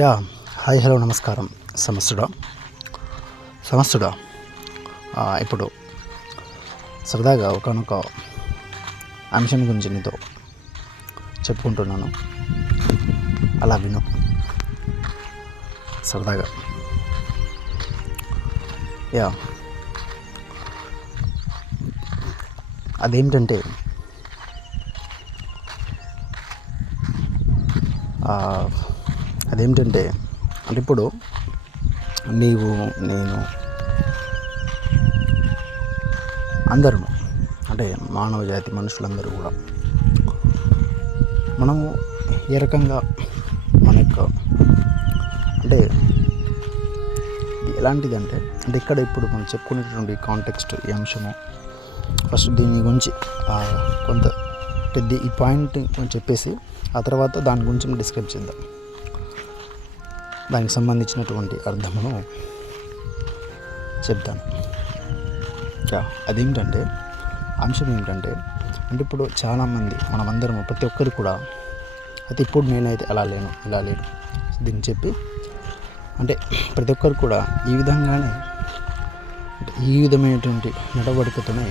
Yeah hi hello నమస్కారం. సమస్తుడా ఇప్పుడు సరదాగా ఒకనొక అంశం గురించి నీతో చెప్పుకుంటున్నాను, అలా విను సరదాగా. యా అదేమిటంటే అంటే ఇప్పుడు నీవు నేను అందరూ అంటే మానవ జాతి మనుషులందరూ కూడా మనము ఏ రకంగా మన యొక్క అంటే ఎలాంటిదంటే ఇక్కడ ఇప్పుడు మనం చెప్పుకునేటువంటి కాంటెక్స్ట్ ఈ అంశము ఫస్ట్ దీని గురించి కొంత ఈ పాయింట్ చెప్పేసి ఆ తర్వాత దాని గురించి డిస్కస్ చేద్దాం. దానికి సంబంధించినటువంటి అర్థమును చెప్తాను. అదేంటంటే అంశం ఏమిటంటే ఇప్పుడు చాలామంది మనమందరం ప్రతి ఒక్కరు కూడా అయితే ఇప్పుడు నేనైతే అలా లేను ఇలా లేను దీన్ని చెప్పి ప్రతి ఒక్కరు కూడా ఈ విధంగానే ఈ విధమైనటువంటి నడవడికతోనే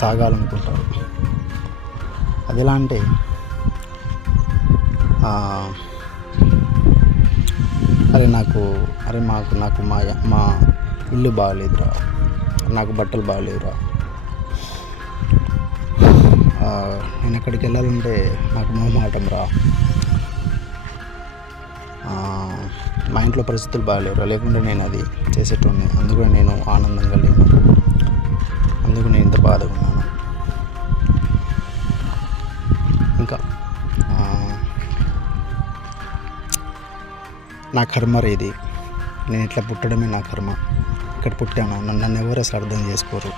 సాగాలనుకుంటారు. అది ఎలా అంటే నాకు మా ఇల్లు బాగాలేదురా, నాకు బట్టలు బాగాలేదురా, నేను ఎక్కడికి వెళ్ళాలంటే నాకు మొహమాటం రా, మా ఇంట్లో పరిస్థితులు బాగాలేవురా, లేకుంటే నేను అది చేసేటోని, అందుకని నేను ఆనందంగా లేను, అందుకు నేను ఇంత బాధగా ఉన్నాను. ఇంకా నా కర్మ రేది, నేను ఇట్లా పుట్టడమే నా కర్మ, ఇక్కడ పుట్టాను, నన్ను ఎవరు అసలు అర్థం చేసుకోరు,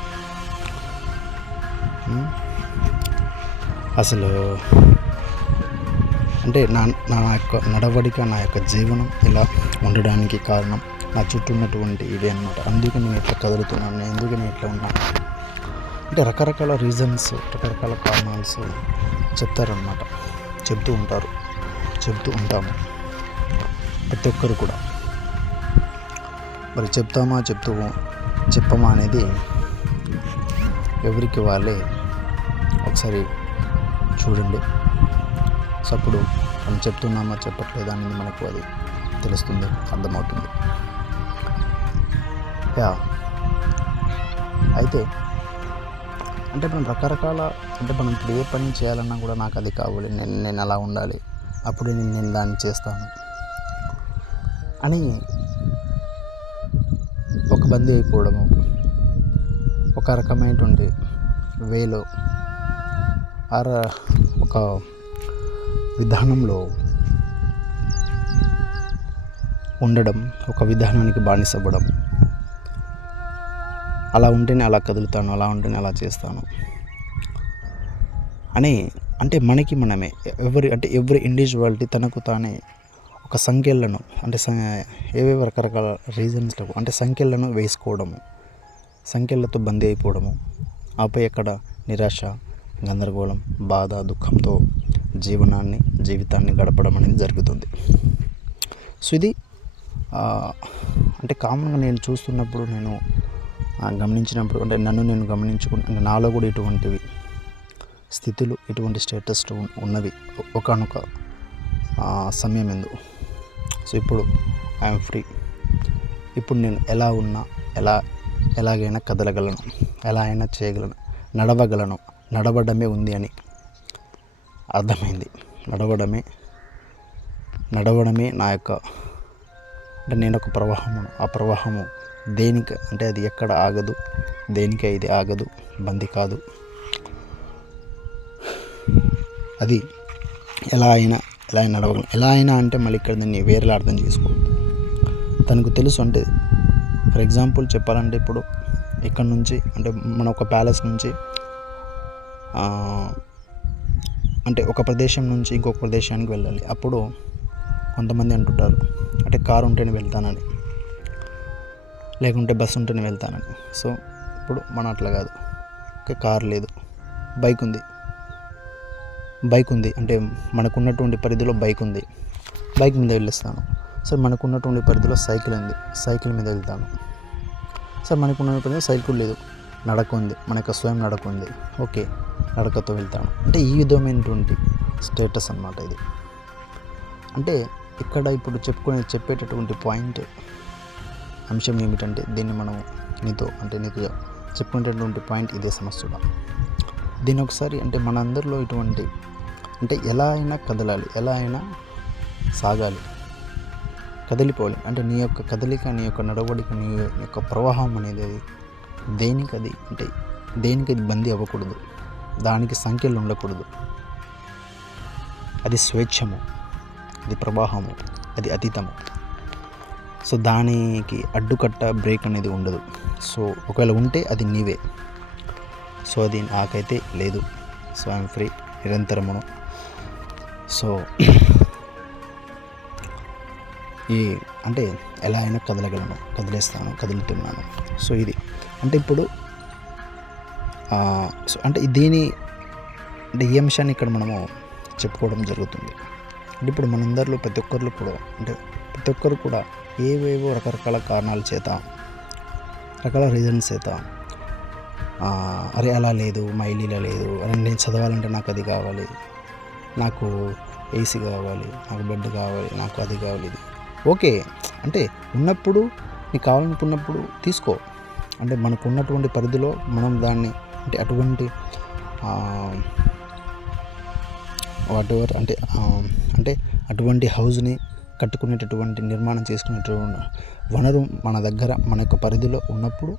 అసలు నా యొక్క నడవడిక నా యొక్క జీవనం ఇలా ఉండడానికి కారణం నా చుట్టూ ఉన్నటువంటి ఇవే అన్నమాట. అందుకే నేను ఇట్లా కదులుతున్నాను, ఎందుకు నేను ఇట్లా ఉన్నాను రకరకాల రీజన్స్, రకరకాల కారణాలు చెప్తారన్నమాట, చెప్తూ ఉంటాము ప్రతి ఒక్కరు కూడా. మరి చెప్పమా అనేది ఎవరికి వాళ్ళే ఒకసారి చూడండి. సో అప్పుడు మనం చెప్తున్నామా చెప్పట్లేదా అనేది మనకు అది తెలుస్తుంది, అర్థమవుతుంది. అయితే మనం రకరకాల మనం ఇప్పుడు ఏ పని చేయాలన్నా కూడా నాకు అది కావాలి, నేను అలా ఉండాలి, అప్పుడు నేను దాన్ని చేస్తాను అని ఒక బందీ అయిపోవడము, ఒక రకమైనటువంటి వేలో ఒక విధానంలో ఉండడం, ఒక విధానానికి బానిసవ్వడం, అలా ఉంటేనే అలా కదులుతాను, అలా ఉంటేనే అలా చేస్తాను అని మనకి మనమే ఎవరి ఇండివిజువాలిటీ తనకు తానే ఒక సంఖ్యలను ఏవేవో రకరకాల రీజన్స్లకు సంఖ్యలను వేసుకోవడము, సంఖ్యలతో బందీ అయిపోవడము, ఆపై అక్కడ నిరాశ, గందరగోళం, బాధ, దుఃఖంతో జీవితాన్ని గడపడం అనేది జరుగుతుంది. సో ఇది కామన్గా నేను చూస్తున్నప్పుడు, నేను గమనించినప్పుడు నన్ను నేను గమనించుకుని నాలో కూడా ఇటువంటివి స్థితులు, ఇటువంటి స్టేటస్ ఉన్నవి ఒకానొక సమయం ఎందు. సో ఇప్పుడు ఐఎమ్ ఫ్రీ, ఇప్పుడు నేను ఎలా ఉన్నా, ఎలాగైనా కదలగలను, ఎలా అయినా చేయగలను, నడవడమే ఉంది అని అర్థమైంది. నడవడమే నా యొక్క నేను ఒక ప్రవాహము, ఆ ప్రవాహము దేనికి అది ఎక్కడ ఆగదు, దేనికి ఇది ఆగదు, బందీ కాదు, అది ఎలా అయినా నడవగలను. ఎలా అయినా మళ్ళీ ఇక్కడ దాన్ని వేరేలా అర్థం చేసుకోవద్దు. తనకు తెలుసు ఫర్ ఎగ్జాంపుల్ చెప్పాలంటే ఇప్పుడు ఇక్కడ నుంచి మన ఒక ప్యాలెస్ నుంచి ఒక ప్రదేశం నుంచి ఇంకొక ప్రదేశానికి వెళ్ళాలి. అప్పుడు కొంతమంది అంటుంటారు కారు ఉంటేనే వెళ్తానని, లేకుంటే బస్సు ఉంటేనే వెళ్తానని. సో ఇప్పుడు మనం అట్లా కాదు, కారు లేదు, బైక్ ఉంది, బైక్ ఉంది, అంటే మనకున్నటువంటి పరిధిలో బైక్ ఉంది, బైక్ మీద వెళ్ళిస్తాను. సరే మనకున్నటువంటి పరిధిలో సైకిల్ ఉంది, సైకిల్ మీద వెళ్తాను. సరే మనకున్న పరిధిలో సైకిల్ లేదు, నడక ఉంది, మన యొక్క స్వయం నడక ఉంది, ఓకే నడకతో వెళ్తాను. అంటే ఈ విధమైనటువంటి స్టేటస్ అన్నమాట ఇది. అంటే ఇక్కడ ఇప్పుడు చెప్పేటటువంటి పాయింట్ అంశం ఏమిటంటే, దీన్ని మనం నీతో చెప్పుకునేటటువంటి పాయింట్ ఇదే సమస్య. దీని ఒకసారి అంటే మన అందరిలో ఇటువంటి అంటే ఎలా అయినా కదలాలి, ఎలా అయినా సాగాలి, కదిలిపోవాలి. అంటే నీ యొక్క కదలిక, నీ యొక్క నడవడిక, నీ యొక్క ప్రవాహం అనేది దేనికది అంటే దేనికది బందీ అవ్వకూడదు, దానికి సంఖ్యలు ఉండకూడదు. అది స్వేచ్ఛము, అది ప్రవాహము, అది అతీతము. సో దానికి అడ్డుకట్ట బ్రేక్ అనేది ఉండదు. సో ఒకవేళ ఉంటే అది నీవే. సో అది నాకైతే లేదు. సో ఐఎమ్ ఫ్రీ, నిరంతరమును. సో ఈ అంటే ఎలా అయినా కదలగలను, కదిలేస్తాను, కదులుతున్నాను. సో ఇది అంటే ఇప్పుడు సో అంటే దీని అంటే ఈ అంశాన్ని ఇక్కడ మనము చెప్పుకోవడం జరుగుతుంది. అంటే ఇప్పుడు మనందరిలో ప్రతి ఒక్కరు కూడా ఏవేవో రకరకాల కారణాల చేత, రకాల రీజన్స్ చేత అరే అలా లేదు, మా ఇల్లు లేదు, అరే నేను చదవాలంటే నాకు అది కావాలి, నాకు ఏసీ కావాలి, నాకు బెడ్ కావాలి, నాకు అది కావాలి, ఇది ఓకే. అంటే ఉన్నప్పుడు నీకు కావాలనుకున్నప్పుడు తీసుకో. అంటే మనకు ఉన్నటువంటి పరిధిలో మనం దాన్ని అంటే అటువంటి వాటెవర్ అంటే అటువంటి హౌస్ని కట్టుకునేటటువంటి నిర్మాణం చేసుకునేటటువంటి వనరు మన దగ్గర మన యొక్క పరిధిలో ఉన్నప్పుడు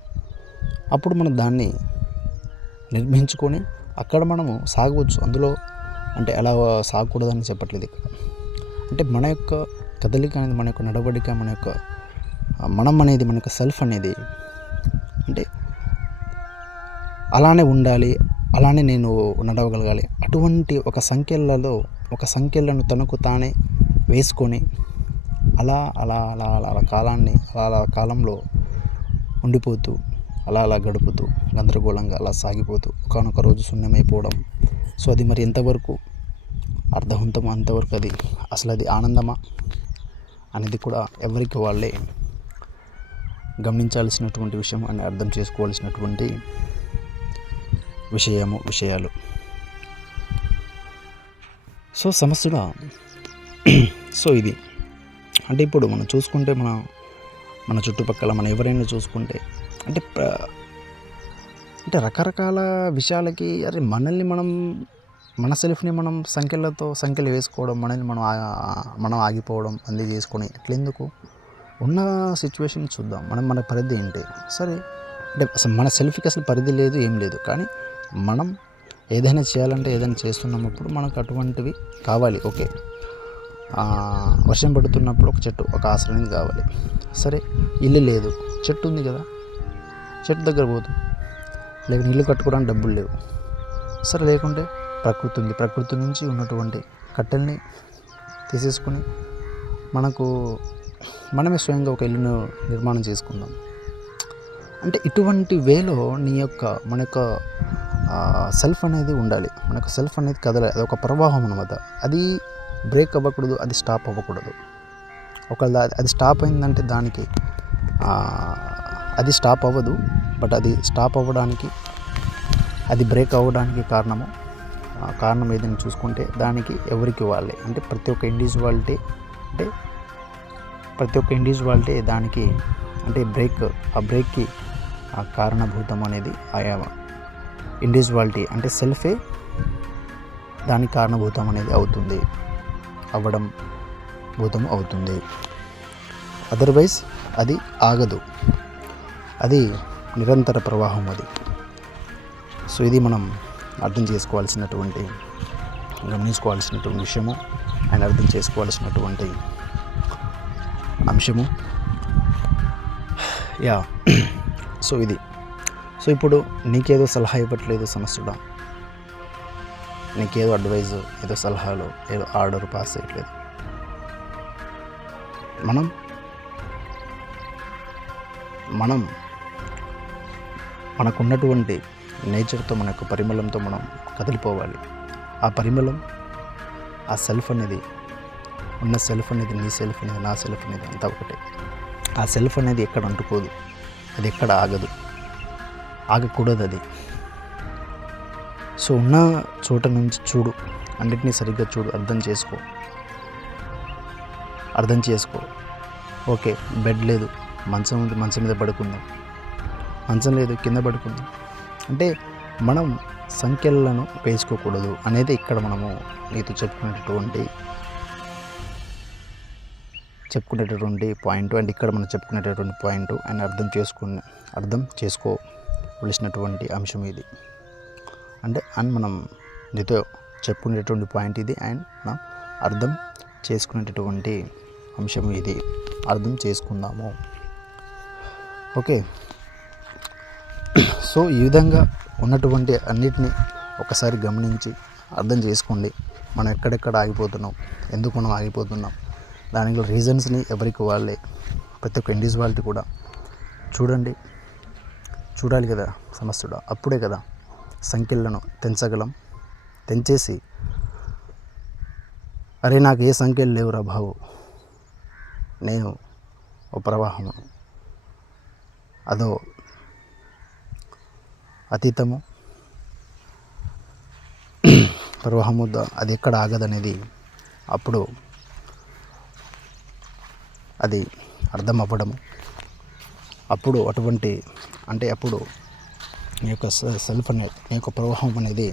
అప్పుడు మనం దాన్ని నిర్మించుకొని అక్కడ మనము సాగవచ్చు. అందులో అంటే అలా సాగకూడదని చెప్పట్లేదు ఇక్కడ. అంటే మన యొక్క కదలిక అనేది, మన యొక్క నడవడిక, మన యొక్క మనం అనేది, మన యొక్క సెల్ఫ్ అనేది అంటే అలానే ఉండాలి, అలానే నేను నడవగలగాలి. అటువంటి ఒక సంఖ్యలను తనకు తానే వేసుకొని అలా కాలంలో ఉండిపోతూ అలా గడుపుతూ గందరగోళంగా అలా సాగిపోతూ ఒకానొక రోజు శూన్యమైపోవడం. సో అది మరి ఎంతవరకు అర్థవంతమో అంతవరకు అది అసలు అది ఆనందమా అనేది కూడా ఎవరికి వాళ్ళే గమనించాల్సినటువంటి విషయం అని అర్థం చేసుకోవాల్సినటువంటి విషయాలు. సో సమస్యగా సో ఇది అంటే ఇప్పుడు మనం చూసుకుంటే మన చుట్టుపక్కల మనం ఎవరైనా చూసుకుంటే అంటే రకరకాల విషయాలకి అరే మనల్ని మన సెల్ఫ్ని మనం సంఖ్యలు వేసుకోవడం, మనల్ని మనం ఆగిపోవడం అన్నీ చేసుకొని ఎట్లెందుకు ఉన్న సిచ్యువేషన్ చూద్దాం. మన పరిధి ఏంటి? సరే అంటే అసలు మన సెల్ఫ్కి అసలు పరిధి లేదు, ఏం లేదు. కానీ మనం ఏదైనా చేయాలంటే ఏదైనా చేస్తున్నప్పుడు మనకు అటువంటివి కావాలి. ఓకే, వర్షం పడుతున్నప్పుడు ఒక చెట్టు, ఒక ఆశ్రయం కావాలి. సరే ఇల్లు లేదు, చెట్టు ఉంది కదా, చెట్టు దగ్గర పోదు. లేకుంటే ఇల్లు కట్టుకోవడానికి డబ్బులు లేవు. సరే లేకుంటే ప్రకృతి ఉంది, ప్రకృతి నుంచి ఉన్నటువంటి కట్టెల్ని తీసేసుకొని మనమే స్వయంగా ఒక ఇల్లును నిర్మాణం చేసుకుందాం. అంటే ఇటువంటి వేలో మన యొక్క సెల్ఫ్ అనేది ఉండాలి. మనకు సెల్ఫ్ అనేది కదలాలి. అది ఒక ప్రవాహం అన్నమాట. అది బ్రేక్ అవ్వకూడదు, అది స్టాప్ అవ్వకూడదు. ఒకవేళ అది స్టాప్ అయిందంటే దానికి అది స్టాప్ అవ్వదు. బట్ అది స్టాప్ అవ్వడానికి, అది బ్రేక్ అవ్వడానికి కారణం ఏదైనా చూసుకుంటే దానికి ఎవరికి వాళ్ళే అంటే ప్రతి ఒక్క ఇండివిజువాలిటీ దానికి అంటే ఆ బ్రేక్కి కారణభూతం అనేది ఆయా ఇండివిజువాలిటీ అంటే సెల్ఫే దానికి కారణభూతం అనేది అవుతుంది. అదర్వైజ్ అది ఆగదు, అది నిరంతర ప్రవాహం అది. సో ఇది మనం అర్థం చేసుకోవాల్సినటువంటి, గమనించుకోవాల్సినటువంటి విషయము, ఆయన అర్థం చేసుకోవాల్సినటువంటి అంశము. సో ఇది. సో ఇప్పుడు నీకేదో సలహా ఇవ్వట్లేదు సమస్యడా, నీకేదో అడ్వైజ్, ఏదో సలహాలు, ఏదో ఆర్డర్ పాస్ చేయట్లేదు. మనం మనకున్నటువంటి నేచర్తో, మన యొక్క పరిమళంతో మనం కదిలిపోవాలి. ఆ పరిమళం ఆ సెల్ఫ్ అనేది ఉన్న సెల్ఫ్ అనేది నీ సెల్ఫ్ అనేది నా సెల్ఫ్ అనేది అంతా ఒకటే. ఆ సెల్ఫ్ అనేది ఎక్కడ అంటుకోదు, అది ఎక్కడ ఆగదు, ఆగకూడదు అది. సో ఉన్న చోట నుంచి చూడు, అన్నిటినీ సరిగ్గా చూడు, అర్థం చేసుకో. ఓకే, బెడ్ లేదు, మంచం ఉంది, మంచం మీద పడుకుందాం. మంచం లేదు, కింద పడుకుందాం. అంటే మనం సంఖ్యలను వేసుకోకూడదు అనేది ఇక్కడ మనము నీతో చెప్పుకునేటటువంటి పాయింట్. అండ్ ఇక్కడ మనం చెప్పుకునేటటువంటి పాయింట్ అండ్ అర్థం చేసుకోవలసినటువంటి అంశం ఇది. అంటే మనం నీతో చెప్పుకునేటటువంటి పాయింట్ ఇది అండ్ మనం అర్థం చేసుకునేటటువంటి అంశం ఇది. అర్థం చేసుకుందాము. ఓకే, సో ఈ విధంగా ఉన్నటువంటి అన్నిటినీ ఒకసారి గమనించి అర్థం చేసుకోండి. మనం ఎక్కడెక్కడ ఆగిపోతున్నాం, ఎందుకు మనం ఆగిపోతున్నాం, దానికి రీజన్స్ని ఎవరికి వాళ్ళే, ప్రతి ఒక్క ఇండివిజువాలిటీ కూడా చూడాలి కదా సమస్యడు. అప్పుడే కదా సంఖ్యలను తెంచేసి అరే నాకు ఏ సంఖ్యలు లేవురా బాబు, నేను ఓ ప్రవాహము, అదో అతీతము, ప్రవాహము, అది ఎక్కడ ఆగదనేది అప్పుడు అది అర్థం అవ్వడము. అప్పుడు అప్పుడు నీ యొక్క సెల్ఫ్ అనేది, నీ యొక్క ప్రవాహం అనేది,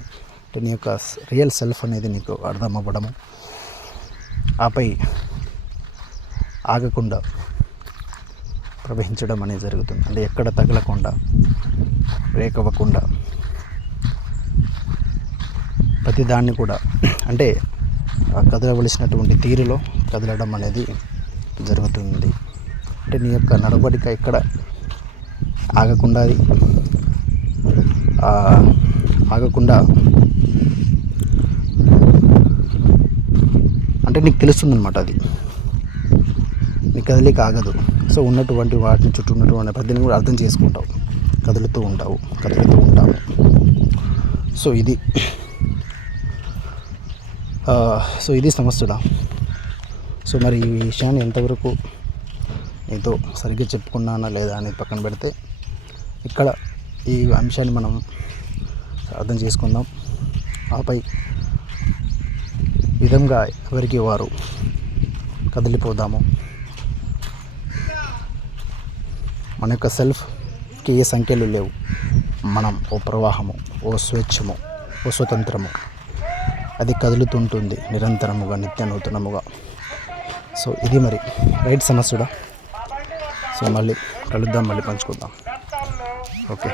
నీ యొక్క రియల్ సెల్ఫ్ అనేది నీకు అర్థం అవ్వడము. ఆపై ఆగకుండా ప్రవహించడం అనేది జరుగుతుంది. అంటే ఎక్కడ తగలకుండా, రేకవ్వకుండా ప్రతిదాన్ని కూడా అంటే కదలవలసినటువంటి తీరులో కదలడం అనేది జరుగుతుంది. అంటే నీ యొక్క నడవడిక ఎక్కడ ఆగకుండా అంటే నీకు తెలుస్తుందన్నమాట, అది నీ కదలిక ఆగదు. సో ఉన్నటువంటి వాటిని చుట్టూ ఉన్నటువంటి ప్రతిని కూడా అర్థం చేసుకుంటావు, కదులుతూ ఉంటాము. సో ఇది సమస్యడా. సో మరి ఈ విషయాన్ని ఎంతవరకు నీతో సరిగ్గా చెప్పుకున్నానా లేదా అనేది పక్కన పెడితే, ఇక్కడ ఈ అంశాన్ని మనం అర్థం చేసుకుందాం. ఆపై విధంగా ఎవరికి వారు కదిలిపోదాము. మన యొక్క సెల్ఫ్కి ఏ సంఖ్యలు లేవు. మనం ఓ ప్రవాహము, ఓ స్వేచ్ఛము, ఓ స్వతంత్రము, అది కదులుతుంటుంది నిరంతరముగా, నిత్య నూతనముగా. సో ఇది మరి రైట్ సమస్యడా. సో మళ్ళీ కలుద్దాం, మళ్ళీ పంచుకుందాం. ఓకే.